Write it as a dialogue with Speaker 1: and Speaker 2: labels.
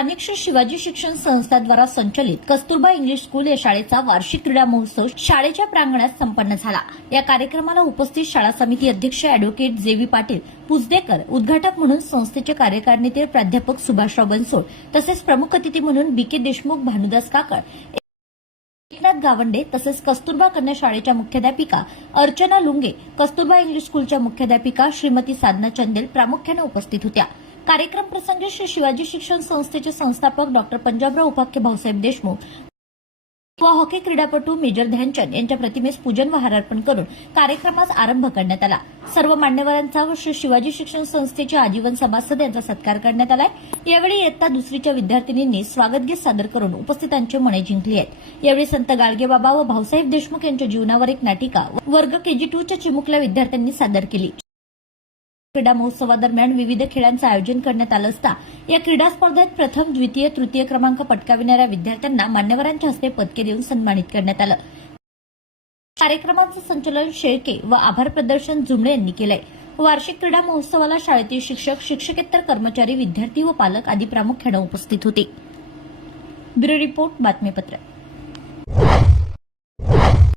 Speaker 1: स्थानिक शिवाजी शिक्षण संस्थाद्वारा संचलित कस्तुरबा इंग्लिश स्कूल या शाळेचा वार्षिक क्रीडा महोत्सव शाळेच्या प्रांगणात संपन्न झाला. या कार्यक्रमाला उपस्थित शाळा समिती अध्यक्ष अॅडव्होकेट जेवी पाटील पुजदेकर उद्घाटक म्हणून संस्थेचे कार्यकारिणीतील प्राध्यापक सुभाषराव बनसोड तसेच प्रमुख अतिथी म्हणून बी के देशमुख भानुदास काकड एकनाथ गावंडे तसेच कस्तुरबा कन्या शाळेच्या मुख्याध्यापिका अर्चना लुंगे कस्तुरबा इंग्लिश स्कूलच्या मुख्याध्यापिका श्रीमती साधना चंदेल प्रामुख्याने उपस्थित होत्या. कार्यक्रम प्रसंगी श्री शिवाजी शिक्षण संस्थेचे संस्थापक डॉक्टर पंजाबराव उपाख्य भाऊसाहेब देशमुख व हॉकी क्रीडापटू मेजर ध्यानचंद यांच्या प्रतिमेस पूजन व अर्पण करून कार्यक्रमास आरंभ करण्यात आला. सर्व मान्यवरांचा व श्री शिवाजी शिक्षण संस्थेचे आजीवन सभासद यांचा सत्कार करण्यात आलाय. यावेळी इयत्ता दुसरीच्या विद्यार्थिनींनी स्वागतगीत सादर करून उपस्थितांचे मने जिंकली आहेत. यावेळी संत गाडगेबाबा व भाऊसाहेब देशमुख यांच्या जीवनावर एक नाटिका वर्ग केजी टूच्या चिमुकल्या विद्यार्थ्यांनी सादर केली. क्रीडा महोत्सवादरम्यान विविध खेळांचं आयोजन करण्यात आलं असता या क्रीडा स्पर्धेत प्रथम द्वितीय तृतीय क्रमांक पटकाविणाऱ्या विद्यार्थ्यांना मान्यवरांच्या हस्ते पदके देऊन सन्मानित करण्यात आलं. कार्यक्रमाचं संचालन शेळके व आभार प्रदर्शन जुमळे यांनी केलंय. वार्षिक क्रीडा महोत्सवाला शाळेतील शिक्षक शिक्षकेतर कर्मचारी विद्यार्थी व पालक आदी प्रामुख्यानं उपस्थित होते. ब्युरो रिपोर्ट बातमीपत्र.